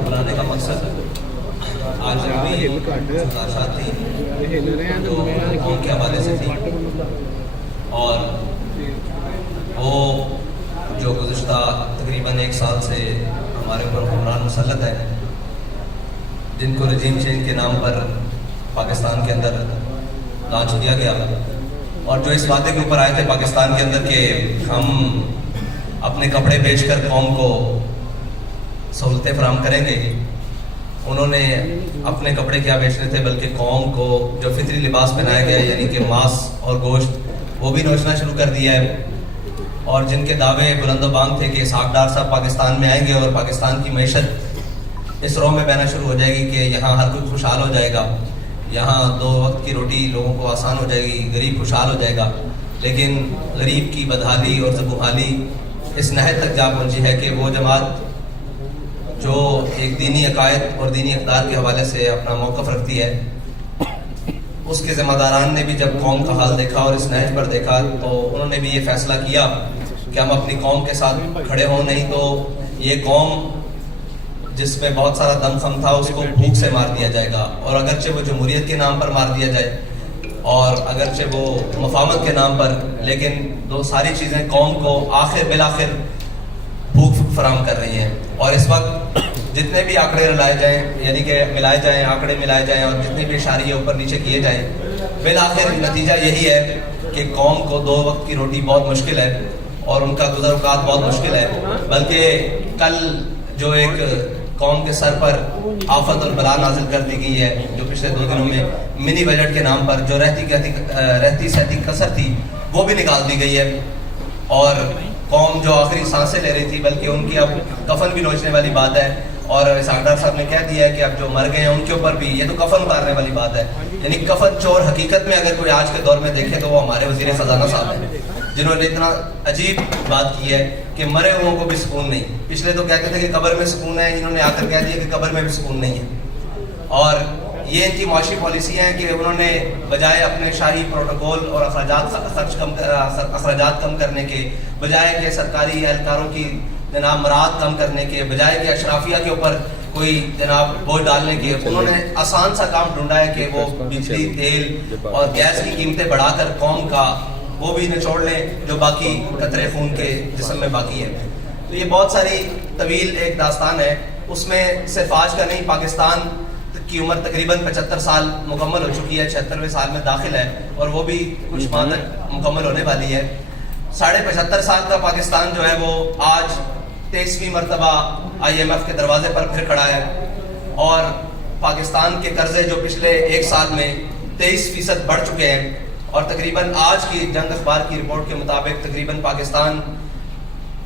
बुलाने का मकसद आज तलाशात थी जो कौम के हवाले से थी, और वो जो गुज़िश्ता तकरीबन 1 साल से हमारे ऊपर हुक्मरान मुसल्लत है, जिनको रजीम चेंज के नाम पर पाकिस्तान के अंदर लॉन्च किया गया, और जो इस वादे के ऊपर आए थे पाकिस्तान के अंदर कि हम अपने कपड़े बेचकर कौम को सहूलतें फराहम करेंगे, उन्होंने अपने कपड़े क्या बेच रहे थे बल्कि कौम को जो फितरी लिबास पहनाया गया यानी कि मांस और गोश्त वो भी नोचना शुरू कर दिया है। और जिनके दावे बुलंदोबांग थे कि इसहाक डार साहब पाकिस्तान में आएंगे और पाकिस्तान की मईशत इस रो में बहना शुरू हो जाएगी कि यहाँ हर कोई खुशहाल हो जाएगा, यहाँ 2 वक्त की रोटी लोगों को आसान हो जाएगी, गरीब खुशहाल हो जाएगा, लेकिन गरीब की बदहाली और ज़बूहाली इस नहद तक जा पहुँची है कि वो जमात जो एक दीनी अकायद और दीनी इक़्तिदार के हवाले से अपना मौक़िफ़ रखती है, उसके ज़िम्मेदारान ने भी जब कौम का हाल देखा और इस नहज पर देखा तो उन्होंने भी ये फ़ैसला किया कि हम अपनी कौम के साथ खड़े हों, नहीं तो ये कौम जिसमें बहुत सारा दम खम था उसको भूख से मार दिया जाएगा। और अगरचे वो जमहूरियत के नाम पर मार दिया जाए और अगरचे वो मफामत के नाम पर, लेकिन दो सारी चीज़ें कौम को बिलाखिर भूख फराहम कर रही हैं। और इस वक्त जितने भी आंकड़े लाए जाएं यानी कि मिलाए जाएं, आंकड़े मिलाए जाएं और जितने भी इशारे ऊपर नीचे किए जाएं, बिलाखिर नतीजा यही है कि कौम को 2 वक्त की रोटी बहुत मुश्किल है और उनका गुज़र-औक़ात बहुत मुश्किल है। बल्कि कल जो एक कौम के सर पर आफत और बला नाजिल कर दी गई है, जो पिछले 2 दिनों में मिनी बजट के नाम पर जो रहती सहती कसर थी वो भी निकाल दी गई है, और कौम जो आखिरी सांसें ले रही थी बल्कि उनकी अब कफन भी नोचने वाली बात है। और इसहाक डार साहब ने कह दिया है कि अब जो मर गए हैं उनके ऊपर भी ये तो कफन उतारने वाली बात है। यानी कफन चोर हकीकत में अगर कोई आज के दौर में देखे तो वो हमारे वज़ीर ख़जाना साहब हैं, जिन्होंने इतना अजीब बात की है कि मरे हुओं को भी सुकून नहीं। पिछले तो कहते थे कि कब्र में सुकून है, इन्होंने आकर कह दिया कि कब्र में भी सुकून नहीं है। और ये इनकी माशी पॉलिसी है कि उन्होंने बजाय अपने शाही प्रोटोकॉल और अखराजात कम करने के, बजाय के सरकारी एहलकारों की जनाब मराहत कम करने के, बजाय के अशराफिया के ऊपर कोई जनाब बोझ डालने के, उन्होंने आसान सा काम ढूंढा है कि वो बिजली, तेल और गैस की कीमतें बढ़ाकर कौम का वो भी निचोड़ लें जो बाकी कतरे खून के जिस्म में बाकी है। तो ये बहुत सारी तवील एक दास्तान है। उसमें सिर्फ आज का नहीं, पाकिस्तान की उम्र तकरीबन 75 साल मुकम्मल हो चुकी है, 76वें साल में दाखिल है और वो भी कुछ माह तक मुकम्मल होने वाली है। 75.5 साल का पाकिस्तान जो है वो आज 23वीं मरतबा IMF के दरवाजे पर फिर खड़ा है, और पाकिस्तान के कर्जे जो पिछले 1 साल में 23% बढ़ चुके हैं, और तकरीबन आज की जंग अखबार की रिपोर्ट के मुताबिक तकरीबन पाकिस्तान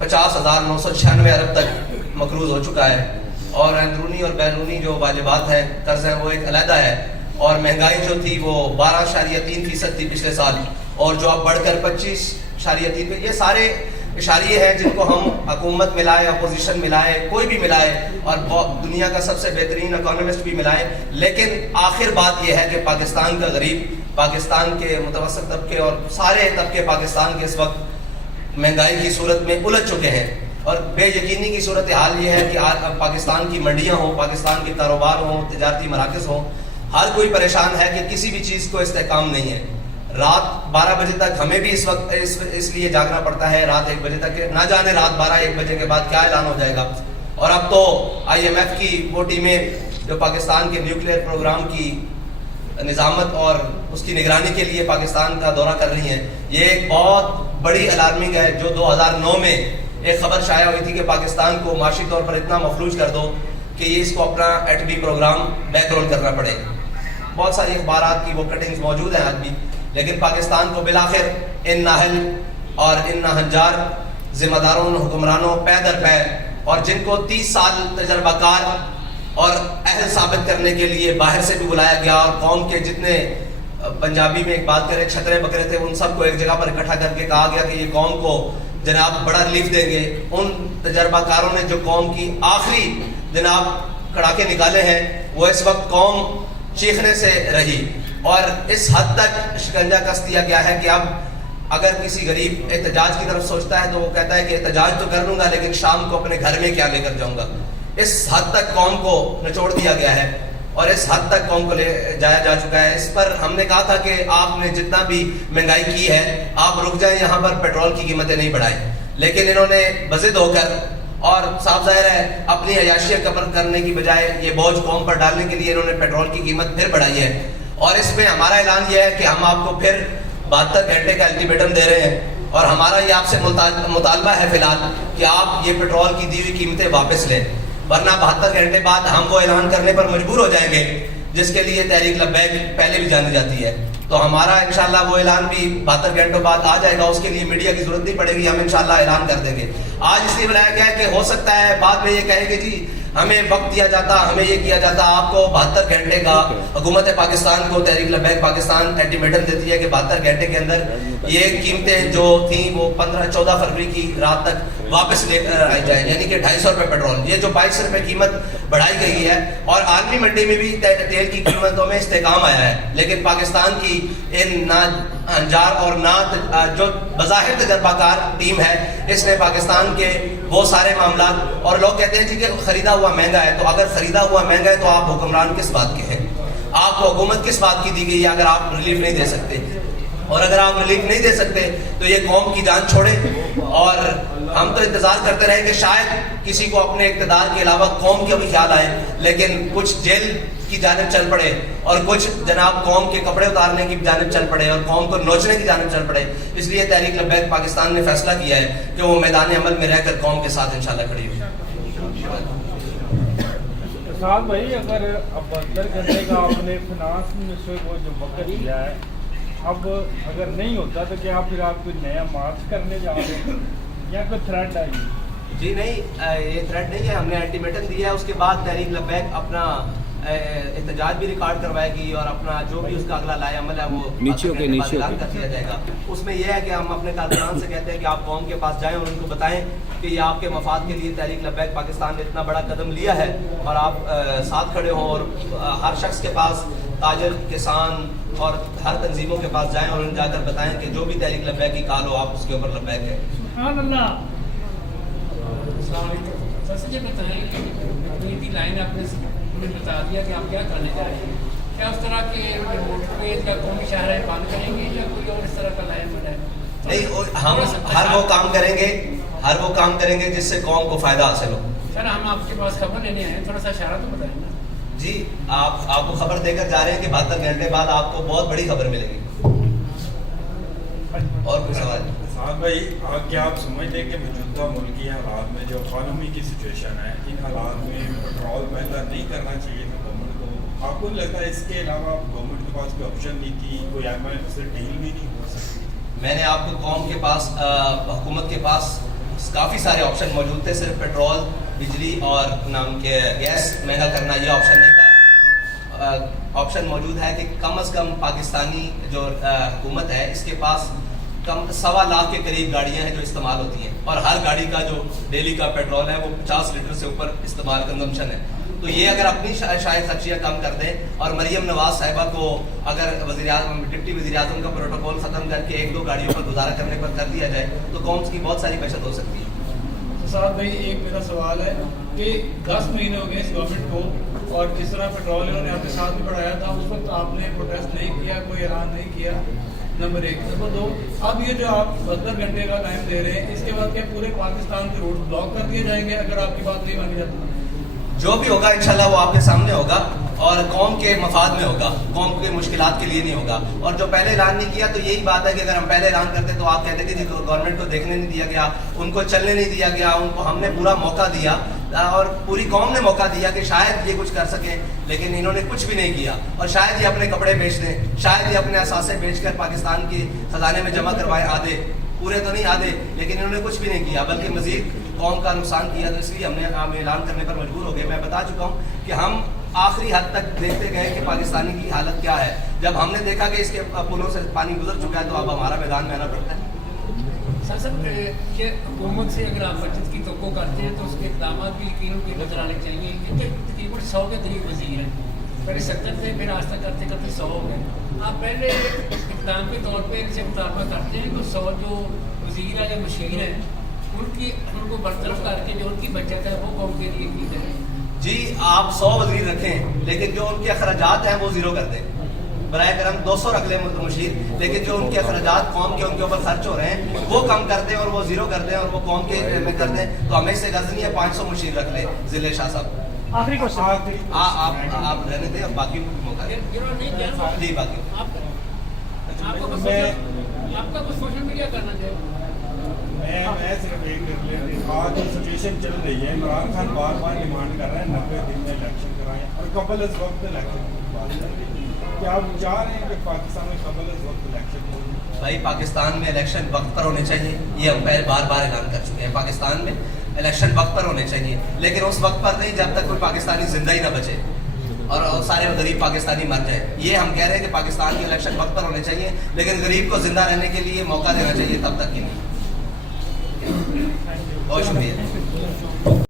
50,996 अरब तक मकरूज हो चुका है। और अंदरूनी और बैरूनी जो वाजिबात हैं, कर्ज हैं, वो एक अलहदा है। और महंगाई जो थी वो 12.3% थी पिछले साल, और जो अब बढ़कर 25.3 पे, ये सारे इशारे हैं जिनको हम हुकूमत मिलाए, अपोजिशन मिलाए, कोई भी मिलाए और दुनिया का सबसे बेहतरीन इकोनॉमिस्ट भी मिलाए, लेकिन आखिर बात यह है कि पाकिस्तान का गरीब, पाकिस्तान के मुतवस्सित तबके और सारे तबके पाकिस्तान के इस वक्त महंगाई की सूरत में उलझ चुके हैं। और बेयकीनी की सूरत हाल ये है कि आज पाकिस्तान की मंडियाँ हों, पाकिस्तान के कारोबार हों, तिजारती मराकज़ हों, हर कोई परेशान है कि किसी भी चीज़ को इस्तेहकाम नहीं है। रात 12 बजे तक हमें भी इस वक्त इसलिए जागना पड़ता है, रात 1 बजे तक, ना जाने रात 12-1 बजे के बाद क्या ऐलान हो जाएगा। और अब तो IMF की वो टीमें जो पाकिस्तान के न्यूक्लियर प्रोग्राम की निज़ामत और उसकी निगरानी के लिए पाकिस्तान का दौरा कर रही हैं, ये एक बहुत बड़ी अलार्मिंग है। जो 2009 में एक खबर शाया हुई थी कि पाकिस्तान को माशी तौर पर इतना मफलूज कर दो कि ये इसको अपना एटमी प्रोग्राम बैक रोल करना पड़ेगा। बहुत सारी अखबारात की वो कटिंग्स मौजूद हैं आज भी, लेकिन पाकिस्तान को बिलाखिर इन नाहल और इन नाहंजार जिम्मेदारों, हुक्मरानों पै दर पै, और जिनको 30 साल तजर्बाकार और अहल साबित करने के लिए बाहर से भी बुलाया गया, और कौम के जितने पंजाबी में एक बात करें छतरे बकरे थे, उन सबको एक जगह पर इकट्ठा करके कहा गया कि ये कौम को जनाब बड़ा रिलीफ देंगे। उन तजर्बाकारों ने जो कौम की आखिरी जनाब कड़ाके निकाले हैं, वो इस वक्त कौम चीखने से रही, और इस हद तक शिकंजा कस दिया गया है कि अब اگر کسی غریب احتجاج کی طرف سوچتا ہے تو وہ کہتا ہے کہ احتجاج تو کر لوں گا لیکن شام کو اپنے گھر میں کیا لے کر جاؤں گا. اس حد تک قوم کو نچوڑ دیا گیا ہے اور اس حد تک قوم کو لے جایا جا چکا ہے. اس پر ہم نے کہا تھا کہ آپ نے جتنا بھی مہنگائی کی ہے آپ رک جائیں, یہاں پر پیٹرول کی قیمتیں نہیں بڑھائیں. لیکن انہوں نے بضد ہو کر اور صاف ظاہر ہے اپنی عیاشیاں کور کرنے کی بجائے یہ بوجھ قوم پر ڈالنے کے لیے انہوں نے پیٹرول کی قیمت پھر بڑھائی ہے. اور اس میں ہمارا اعلان یہ ہے کہ ہم آپ کو پھر 72 گھنٹے کا الٹیمیٹم دے رہے ہیں اور ہمارا یہ آپ سے مطالبہ ہے فی الحال کہ آپ یہ پیٹرول کی دی ہوئی قیمتیں واپس لیں, ورنہ 72 گھنٹے بعد ہم وہ اعلان کرنے پر مجبور ہو جائیں گے جس کے لیے تحریک لبیک پہلے بھی جانی جاتی ہے. تو ہمارا انشاءاللہ وہ اعلان بھی 72 گھنٹوں بعد آ جائے گا, اس کے لیے میڈیا کی ضرورت نہیں پڑے گی, ہم انشاءاللہ اعلان کر دیں گے. آج اس لیے بلایا گیا ہے کہ ہو سکتا ہے بعد میں یہ کہیں کہ جی ہمیں وقت دیا جاتا, ہمیں یہ کیا جاتا. آپ کو 72 گھنٹے کا حکومت پاکستان کو تحریک لبیک پاکستان الٹیمیٹم دیتی ہے کہ 72 گھنٹے کے اندر یہ قیمتیں جو تھیں وہ 14 فروری کی رات تک واپس لے کر آئی جائیں, یعنی کہ 250 روپے پیٹرول, یہ جو 22 روپے قیمت بڑھائی گئی ہے. اور عالمی منڈی میں بھی تیل کی قیمتوں میں استحکام آیا ہے, لیکن پاکستان کی ان انجار اور جو بظاہر تجربہ کار ٹیم ہے اس نے پاکستان کے وہ سارے معاملات, اور لوگ کہتے ہیں جی کہ خریدا ہوا مہنگا ہے, تو اگر خریدا ہوا مہنگا ہے تو آپ حکمران کس بات کے ہیں, آپ کو حکومت کس بات کی دی گئی ہے اگر آپ ریلیف نہیں دے سکتے. اور اگر آپ ریلیف نہیں دے سکتے تو یہ قوم کی جان چھوڑے. اور ہم تو انتظار کرتے رہے کہ شاید کسی کو اپنے اقتدار کے علاوہ قوم کا بھی خیال آئے, لیکن کچھ جیل کی جانب چل پڑے اور کچھ جناب قوم کے کپڑے اتارنے کی جانب چل پڑے اور قوم کو نوچنے کی جانب چل پڑے. اس لیے تحریک لبیک پاکستان نے فیصلہ کیا ہے کہ وہ میدان عمل میں رہ کر قوم کے ساتھ انشاءاللہ کھڑی ہوئی. سال بھائی اگر 72 گھنٹے کا آپ نے فنانس منسٹر کو جو وقت دیا ہے, اب اگر نہیں ہوتا تو کیا پھر آپ کوئی نیا مارچ کرنے جا رہے ہیں یا کوئی تھریٹ آئی؟ جی نہیں, یہ تھریٹ نہیں ہے, ہم نے الٹیمیٹم دیا ہے. اس کے بعد تحریک لبیک اپنا احتجاج بھی ریکارڈ کروائے گی اور اپنا جو بھی اس کا اگلا لائے عمل ہے وہ اعلان کر دیا جائے گا. اس میں یہ ہے کہ ہم اپنے کارکنان سے کہتے ہیں کہ آپ قوم کے پاس جائیں اور ان کو بتائیں کہ یہ آپ کے مفاد کے لیے تحریک لبیک پاکستان نے اتنا بڑا قدم لیا ہے اور آپ ساتھ کھڑے ہوں. اور ہر شخص کے پاس, تاجر, کسان اور ہر تنظیموں کے پاس جائیں اور ان جا کر بتائیں کہ جو بھی تحریک لبیک کی کال ہو آپ اس کے اوپر لبیک ہے. سبحان اللہ. سر سے یہ بتائیں کہ نیتی لائن آپ نے بتا دیا کہ آپ کیا کرنے جا رہے ہیں, کیا اس طرح کے موٹر ویز کا قومی شاہراہ بند کریں گے یا کوئی اور اس طرح کا لائن بنا ہے؟ نہیں, ہم ہر وہ کام کریں گے جس سے قوم کو فائدہ حاصل ہو. سر ہم آپ کے پاس خبر لینے آئے ہیں, تھوڑا سا اشارہ تو بتائیں نا. جی آپ کو خبر دے کر جا رہے ہیں کہ 72 گھنٹے بعد آپ کو بہت بڑی خبر ملے گی. اور کوئی سوال؟ سعد بھائی, کیا آپ سمجھتے ہیں کہ موجودہ ملکی حالات میں جو اکانومی کی سچویشن ہے, ان حالات میں پیٹرول مہنگا نہیں کرنا چاہیے تھا گورنمنٹ کو؟ آپ کو لگتا ہے اس کے علاوہ گورنمنٹ کے پاس کوئی آپشن نہیں تھی, کوئی ایم آئی سے ڈیل بھی نہیں ہو سکتی؟ میں نے آپ کو قوم کے پاس, حکومت کے پاس کافی سارے آپشن موجود تھے, صرف پیٹرول, بجلی اور نام کے گیس مہنگا کرنا یہ آپشن نہیں تھا. آپشن موجود ہے کہ کم از کم پاکستانی جو حکومت ہے اس کے پاس 1.25 لاکھ کے قریب گاڑیاں ہیں جو استعمال ہوتی ہیں, اور ہر گاڑی کا جو ڈیلی کا پیٹرول ہے وہ 50 لیٹر سے اوپر استعمال کنزمپشن ہے. تو یہ اگر اپنی شاید خرچیاں کم کر دیں اور مریم نواز صاحبہ کو اگر ڈپٹی وزیر اعظم کا پروٹوکول ختم کر کے 1-2 گاڑیوں پر گزارا کرنے پر کر دیا جائے تو قوم کی بہت ساری بچت ہو سکتی ہے. سعد بھائی ایک میرا سوال ہے کہ 10 مہینے ہو گئے اس گورنمنٹ کو, اور جس طرح پیٹرول انہوں نے آپ کے ساتھ بھی بڑھایا تھا اس وقت آپ نے پروٹیسٹ نہیں کیا, کوئی اعلان نہیں کیا, نمبر 1. نمبر 2, اب یہ جو آپ 72 گھنٹے کا ٹائم دے رہے ہیں اس کے بعد کیا پورے پاکستان کے روڈ بلاک کر دیے جائیں گے اگر آپ کی بات نہیں مانی جاتی؟ جو بھی ہوگا انشاءاللہ وہ آپ کے سامنے ہوگا اور قوم کے مفاد میں ہوگا, قوم کے مشکلات کے لیے نہیں ہوگا. اور جو پہلے اعلان نہیں کیا تو یہی بات ہے کہ اگر ہم پہلے اعلان کرتے تو آپ کہتے کہ گورنمنٹ کو دیکھنے نہیں دیا گیا, ان کو چلنے نہیں دیا گیا, ان کو ہم نے پورا موقع دیا اور پوری قوم نے موقع دیا کہ شاید یہ کچھ کر سکیں, لیکن انہوں نے کچھ بھی نہیں کیا. اور شاید یہ اپنے کپڑے بیچ دیں, شاید یہ اپنے اثاثے بیچ کر پاکستان کے خزانے میں جمع کروائے, آدھے, پورے تو نہیں آدھے, لیکن انہوں نے کچھ بھی نہیں کیا بلکہ مزید قوم کا نقصان کیا. تو اس لیے ہم اعلان کرنے پر مجبور ہو گئے. میں بتا چکا ہوں کہ ہم آخری حد تک دیکھتے گئے کہ پاکستانی کی حالت کیا ہے. جب ہم نے دیکھا کہ اس کے پلوں سے پانی گزر چکا ہے تو اب ہمارا میدان میں آنا پڑتا ہے. سر یہ حکومت سے اگر آپ بچت کی توقع کرتے ہیں تو اس کے اقدامات بھی یقیناً کے نظر آنے چاہیے, کیونکہ تقریباً 100 کے قریب وزیر ہیں, پہلے 70 تھے, پھر آج تک کرتے کرتے 100 ہو گئے. آپ پہلے इख्तिताम के तौर पे इनसे मुतालबा करते हैं कि 100 जो वज़ीर है या मशीर हैं उनको बरतरफ करके जो उनकी बचत है वो कौम के लिए की जाए। जी आप 100 वजीर रखें लेकिन जो उनके अखराजात हैं वो ज़ीरो कर दें। बराए करम 200 रख लें मुशीर, लेकिन जो उनके अखराजात कौम के उनके ऊपर खर्च हो रहे हैं वो कम कर दें और वो ज़ीरो कर दें और वो कौम के में कर दें। तो हमें इससे गर्ज नहीं है 500 मुशीर रख लें। ज़िले शाह साहब आखिरी क्वेश्चन आप रहने दें, अब बाकी मौका दें। जिन्होंने नहीं किया जी बाकी आपका कुछ सोशल मीडिया करना चाहिए। मैं सिर्फ एक रिलेटेड आज जो सिचुएशन चल रही है, इमरान खान बार बार डिमांड कर रहे हैं 90 दिन में इलेक्शन कराएं और कबल इस वक्त इलेक्शन की बात चल रही है। क्या आप चाह रहे हैं कि पाकिस्तान में कबल इस वक्त इलेक्शन हो? भाई पाकिस्तान में इलेक्शन वक्त पर होने चाहिए, ये हम पहले बार बार ऐलान कर चुके हैं। पाकिस्तान में इलेक्शन वक्त पर होने चाहिए, लेकिन उस वक्त पर नहीं जब तक कोई पाकिस्तानी जिंदा ही ना बचे और सारे गरीब पाकिस्तानी मर जाए। ये हम कह रहे हैं कि पाकिस्तान के इलेक्शन वक्त पर होने चाहिए, लेकिन गरीब को जिंदा रहने के लिए मौका देना चाहिए, तब तक ही नहीं। बहुत शुक्रिया।